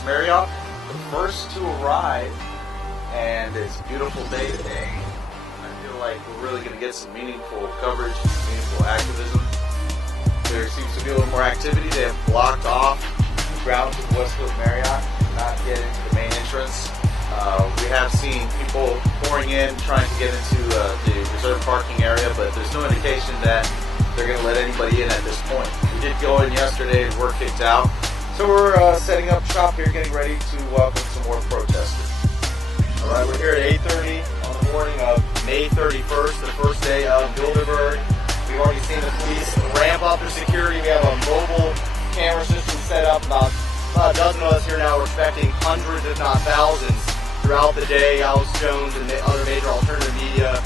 Westfields Marriott, the first to arrive, and it's a beautiful day today. I feel like we're really going to get some meaningful coverage, meaningful activism. There seems to be a little more activity. They have blocked off the grounds of the Westfield Marriott, not get into the main entrance. We have seen people pouring in, trying to get into the reserved parking area, but there's no indication that they're going to let anybody in at this point. We did go in yesterday and were kicked out. So we're setting up shop here, getting ready to welcome some more protesters. All right, we're here at 8:30 on the morning of May 31st, the first day of Bilderberg. We've already seen the police ramp up their security. We have a mobile camera system set up. About a dozen of us here now. We're expecting hundreds, if not thousands, throughout the day. Alex Jones and the other major alternative media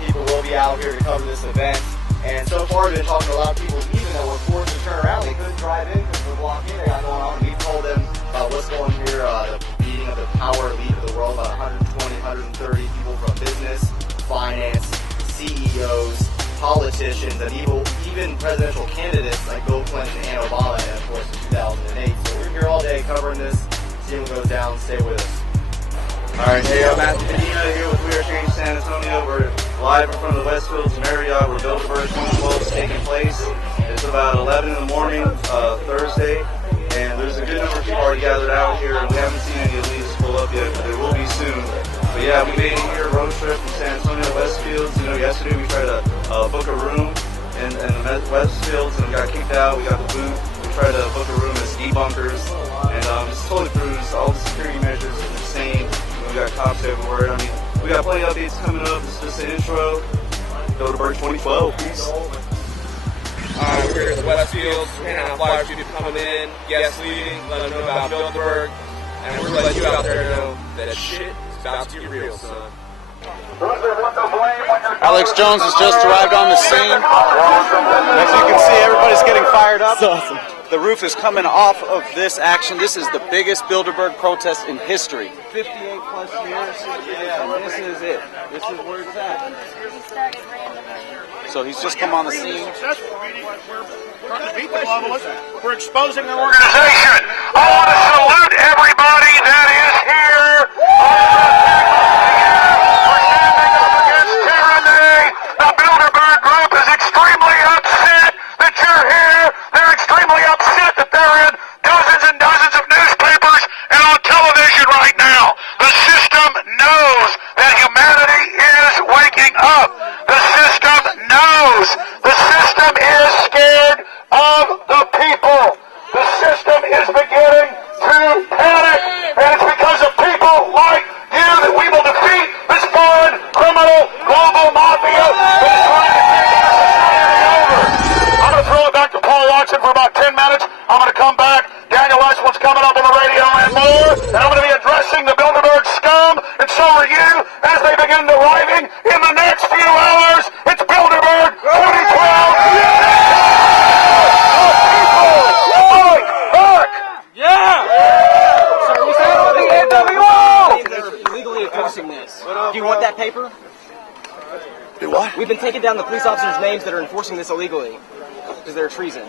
people will be out here to cover this event. And so far, we've been talking to a lot of people, even though we're forced to turn around. They couldn't drive in because of the blockade they got going on. We told them about what's going on here, the meeting of the power elite of the world, about 120, 130 people from business, finance, CEOs, politicians, and even presidential candidates like Bill Clinton and Obama, and of course in 2008. So we're here all day covering this, seeing what goes down. Stay with us. All right, hey, I'm Matthew Medina here with We Are Change San Antonio. We're live in front of the Westfields Marriott where Bilderberg 2012 is taking place. It's about 11 in the morning, Thursday, and there's a good number of people already gathered out here, and we haven't seen any elitists pull up yet, but they will be soon. But yeah, we made it here, road trip from San Antonio to Westfields. You know, yesterday we tried to book a room in the Westfields, and we got kicked out. We got the boot. We tried to book a room as ski bunkers, and just totally proves all the security measures are insane. We got cops everywhere. I mean, we got plenty of updates coming up. This is just an intro. Bilderberg 2012. Peace. We're here at the Westfields. We're handing out flyers for people coming in, guests leaving, let them know about Bilderberg. And we're going to let you out there know that shit is about to get real, son. Alex Jones has just arrived on the scene. As you can see, everybody's getting fired up. That's awesome. The roof is coming off of this action. This is the biggest Bilderberg protest in history. 58 plus years, and this is it. This is where it's at. So he's just come on the scene. We're trying to beat the globalists. We're exposing their organization. I want to salute everybody that is here. We're standing up against tyranny. The Bilderberg group is extremely upset that you're here. They're extremely upset that they're in dozens and dozens of newspapers and on television right now. The system knows that humanity is waking up. The system knows. The system is scared of the people. The system is beginning to panic, and it's because of people like you that we will defeat this foreign criminal global mafia that is trying to take our society over. I'm going to throw it back to Paul Watson for about 10 minutes. I'm going to come back. Daniel Westwood's coming up on the radio and more, and I'm going to be addressing the Bilderberg scum, and so are you, as they begin arriving in the next few hours. It's Bilderberg 2012. Do you want that paper? Do what? We've been taking down the police officers' names that are enforcing this illegally because they're treason.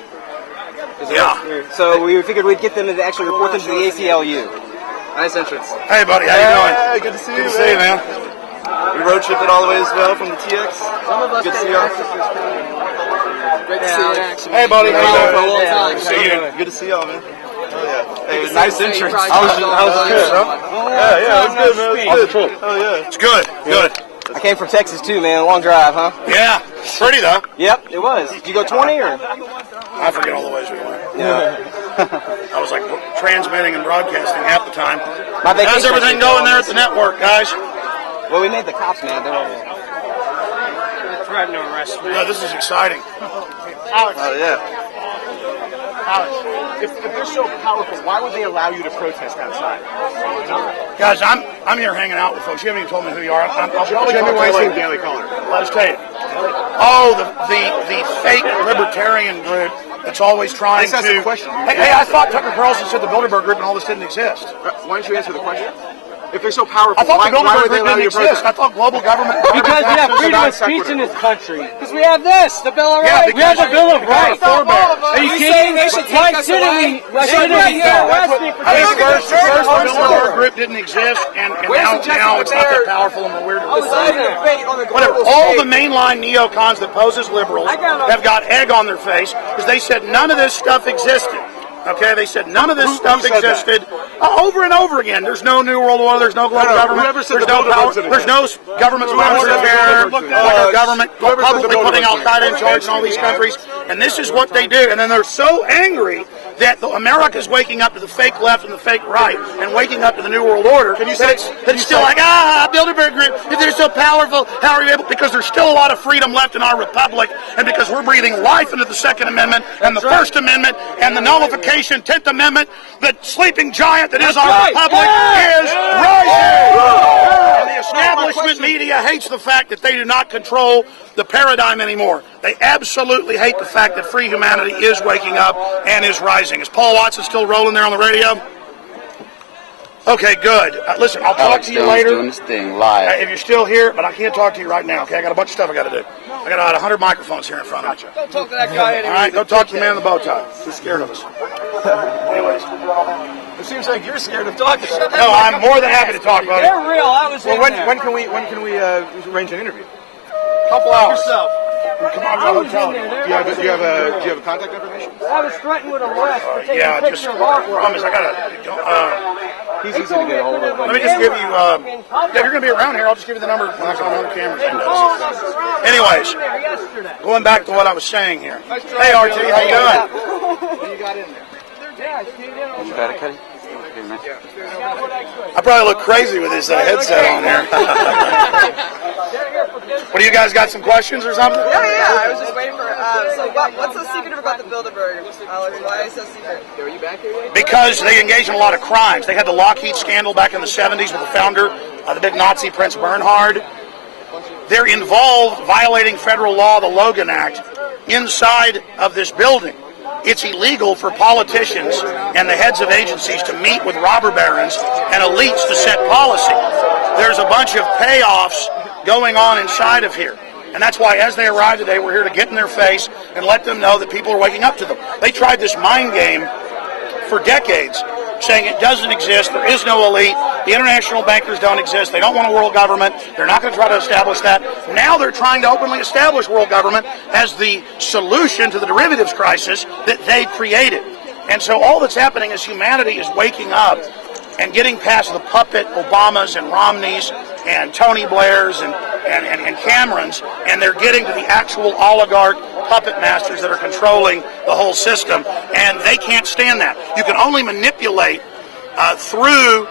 Yeah. So we figured we'd get them to actually report them to the ACLU. Nice entrance. Hey, buddy, how you doing? Hey, good to see you. Good to see you, man. We road tripped it all the way as well from the TX. Some of us good to see you. Great to see you in action. Hey, buddy, how you doing? Good to see you. Good to see y'all, man. Oh, yeah. Hey, nice entrance. How was good, bro? Yeah, it was good, man. It was good. Oh, yeah. It's good. Good. I came from Texas, too, man. Long drive, huh? Yeah. Pretty, though. Yep, it was. Did you go 20 or? I forget all the ways we went. Yeah. I was like transmitting and broadcasting half the time. My How's everything going there at the network, guys? Well, we made the cops mad. They're Threatening to arrest me. No, this is exciting. Alex, Oh, yeah. Alex, if they're so powerful, why would they allow you to protest outside? Guys, I'm here hanging out with folks. You haven't even told me who you are. I'll probably Jimmy talk to you Weinstein, later. Daily Caller. Let's take it. Oh, the fake libertarian group that's always trying Let's ask to. the question. Hey, I thought Tucker Carlson said the Bilderberg group and all this didn't exist. Why don't you answer the question? If they're so powerful, I thought why the Bilderberg would they group allow didn't you to exist. protest? I thought global government. Because we have freedom of speech in this country. Because we have this, the Bill of Rights. We have the Bill of Rights. Are you kidding? They should take us away. I think first the Bilderberg group didn't exist, and now it's not that powerful and weird. Whatever. All the mainline neocons that pose as liberals have got egg on their face because they said none of this stuff existed. Okay, they said none of this stuff existed over and over again. There's no New World Order. There's no global government. There's no power. There's no government sponsored terror. Like our government publicly putting Al Qaeda in charge in all these countries. And this is what they do. And then they're so angry that America's waking up to the fake left and the fake right, and waking up to the New World Order. It's still like, Bilderberg group, if they're so powerful, how are you able? Because there's still a lot of freedom left in our republic, and because we're breathing life into the Second Amendment and the First Amendment and the nullification, 10th Amendment, the sleeping giant that is our republic is rising. And the establishment media hates the fact that they do not control the paradigm anymore. They absolutely hate the fact that free humanity is waking up and is rising. Is Paul Watson still rolling there on the radio? Okay, good. Listen, I'll talk to you later. Doing this thing live. If you're still here, but I can't talk to you right now, okay? I got a bunch of stuff I got to do. I got about 100 microphones here in front of me. Don't talk to that guy anymore. All right, go talk to the man in the bow tie. He's scared of us. Anyways. It seems like you're scared of talking. No, I'm more than happy to talk about it. They're real. I was in there. When can we arrange an interview? Couple hours. Yourself. Come on to the hotel. Do you have contact information? I was threatened with arrest for taking a Just picture of artwork. promise. I gotta. He's easy to get a hold of. Let me just give you. If you're gonna be around here, I'll just give you the number when I'm on the cameras. Anyways, going back to what I was saying here. Hey, RT, how you doing? What do you got in there? You got it, Cuddy? I probably look crazy with this headset on here. What do you guys got? Some questions or something? Yeah. I was just waiting for. What's so secretive about the Bilderberg? Why is it so secret? Are you back here yet? Because they engage in a lot of crimes. They had the Lockheed scandal back in the 70s with the founder, the big Nazi Prince Bernhard. They're involved violating federal law, the Logan Act, inside of this building. It's illegal for politicians and the heads of agencies to meet with robber barons and elites to set policy. There's a bunch of payoffs going on inside of here. And that's why as they arrive today, we're here to get in their face and let them know that people are waking up to them. They tried this mind game for decades, saying it doesn't exist, there is no elite, the international bankers don't exist, they don't want a world government, they're not going to try to establish that. Now they're trying to openly establish world government as the solution to the derivatives crisis that they created. And so all that's happening is humanity is waking up and getting past the puppet Obamas and Romneys and Tony Blairs and Camerons, and they're getting to the actual oligarch puppet masters that are controlling the whole system, and they can't stand that. You can only manipulate through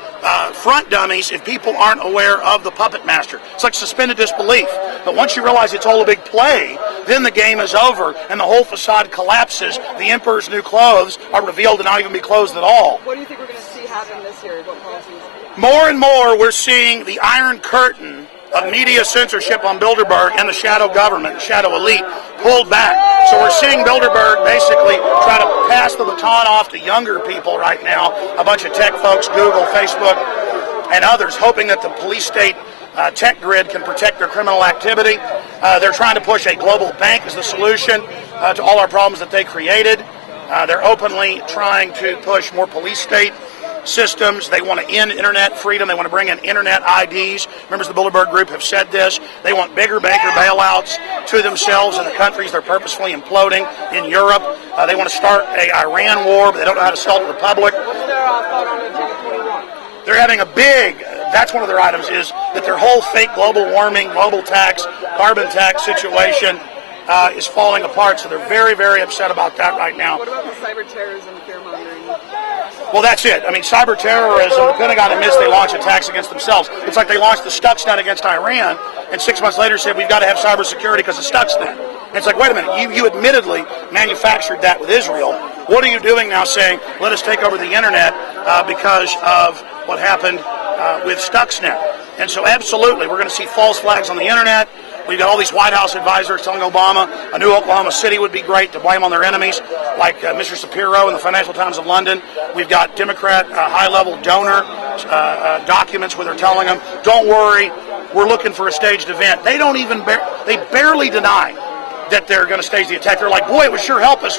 front dummies if people aren't aware of the puppet master. It's like suspended disbelief. But once you realize it's all a big play, then the game is over and the whole facade collapses. The emperor's new clothes are revealed to not even be clothes at all. What do you think we're going to see happen this year? What policies? More and more we're seeing the iron curtain of media censorship on Bilderberg and the shadow government, the shadow elite, pulled back. So we're seeing Bilderberg basically try to pass the baton off to younger people right now, a bunch of tech folks, Google, Facebook, and others, hoping that the police state tech grid can protect their criminal activity. They're trying to push a global bank as the solution to all our problems that they created. They're openly trying to push more police state systems. They want to end internet freedom. They want to bring in internet IDs. Members of the Bilderberg Group have said this. They want bigger banker bailouts to themselves in the countries they're purposefully imploding in Europe. They want to start a Iran war, but they don't know how to sell it to the public. They're having a big, that's one of their items, is that their whole fake global warming, global tax, carbon tax situation is falling apart. So they're very, very upset about that right now. What about the cyber terrorism fear-mongering? Well, that's it. I mean, cyber terrorism, the Pentagon admits they launch attacks against themselves. It's like they launched the Stuxnet against Iran, and 6 months later said, we've got to have cyber security because of Stuxnet. And it's like, wait a minute, you admittedly manufactured that with Israel. What are you doing now saying, let us take over the internet because of what happened with Stuxnet? And so absolutely, we're going to see false flags on the internet. We've got all these White House advisors telling Obama a new Oklahoma City would be great to blame on their enemies, like Mr. Shapiro in the Financial Times of London. We've got Democrat high-level donor documents where they're telling them, don't worry, we're looking for a staged event. They don't even, they barely deny that they're going to stage the attack. They're like, boy, it would sure help us.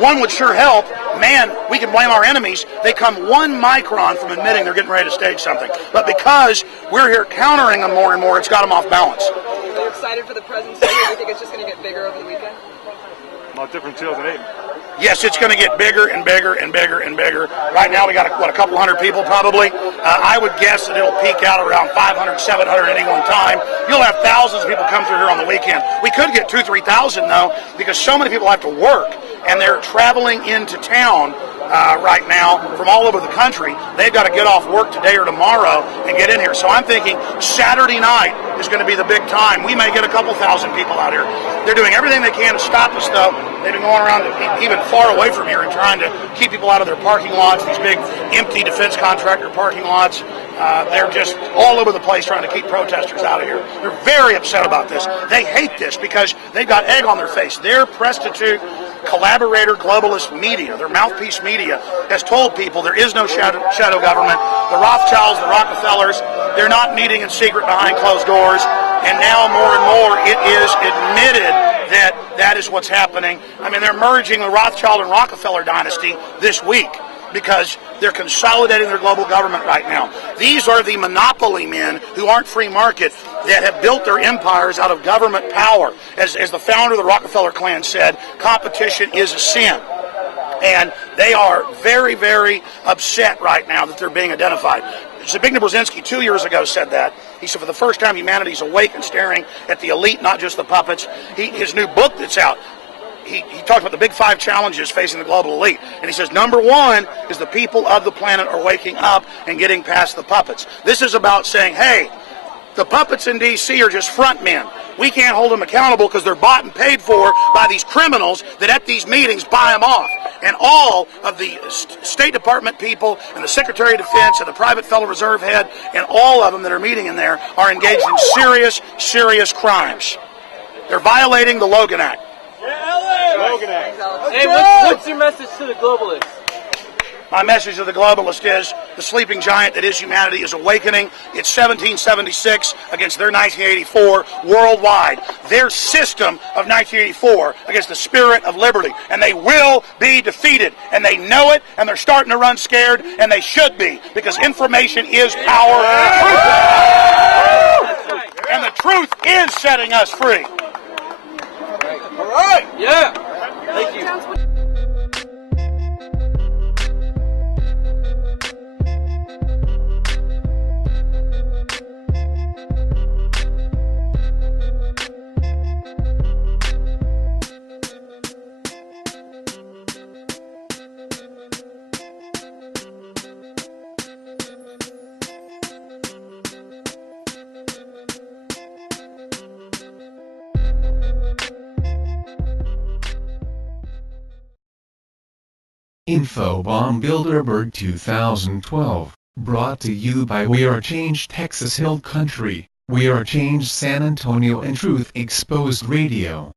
one would sure help. Man, we can blame our enemies. They come 1 micron from admitting they're getting ready to stage something. But because we're here countering them more and more, it's got them off balance. Are you excited for the presidency? Or do you think it's just going to get bigger over the weekend? Not different 2008. Yes, it's going to get bigger and bigger and bigger and bigger. Right now we got, a couple hundred people probably. I would guess that it'll peak out around 500, 700 at any one time. You'll have thousands of people come through here on the weekend. We could get 2,000, 3,000 though, because so many people have to work and they're traveling into town right now from all over the country. They've got to get off work today or tomorrow and get in here. So I'm thinking Saturday night is going to be the big time. We may get a couple thousand people out here. They're doing everything they can to stop us, though. They've been going around even far away from here and trying to keep people out of their parking lots, these big empty defense contractor parking lots. They're just all over the place trying to keep protesters out of here. They're very upset about this. They hate this because they've got egg on their face. Their prostitute collaborator globalist media, their mouthpiece media, has told people there is no shadow government. The Rothschilds, the Rockefellers, they're not meeting in secret behind closed doors. And now more and more it is admitted that that is what's happening. I mean, they're merging the Rothschild and Rockefeller dynasty this week because they're consolidating their global government right now. These are the monopoly men who aren't free market that have built their empires out of government power. As the founder of the Rockefeller clan said, competition is a sin. And they are very, very upset right now that they're being identified. Zbigniew Brzezinski 2 years ago said that. He said for the first time humanity's awake and staring at the elite, not just the puppets. His new book that's out, he talked about the big 5 challenges facing the global elite. And he says, number 1 is the people of the planet are waking up and getting past the puppets. This is about saying, hey, the puppets in D.C. are just front men. We can't hold them accountable because they're bought and paid for by these criminals that at these meetings buy them off. And all of the State Department people and the Secretary of Defense and the private Federal Reserve head and all of them that are meeting in there are engaged in serious, serious crimes. They're violating the Logan Act. Logan Act. Hey, what's your message to the globalists? My message to the globalist is the sleeping giant that is humanity is awakening. It's 1776 against their 1984 worldwide. Their system of 1984 against the spirit of liberty. And they will be defeated. And they know it, and they're starting to run scared, and they should be, because information is power. And the truth is setting us free. All right. Yeah. Thank you. Info Bomb Bilderberg 2012, brought to you by We Are Change Texas Hill Country, We Are Change San Antonio and Truth Exposed Radio.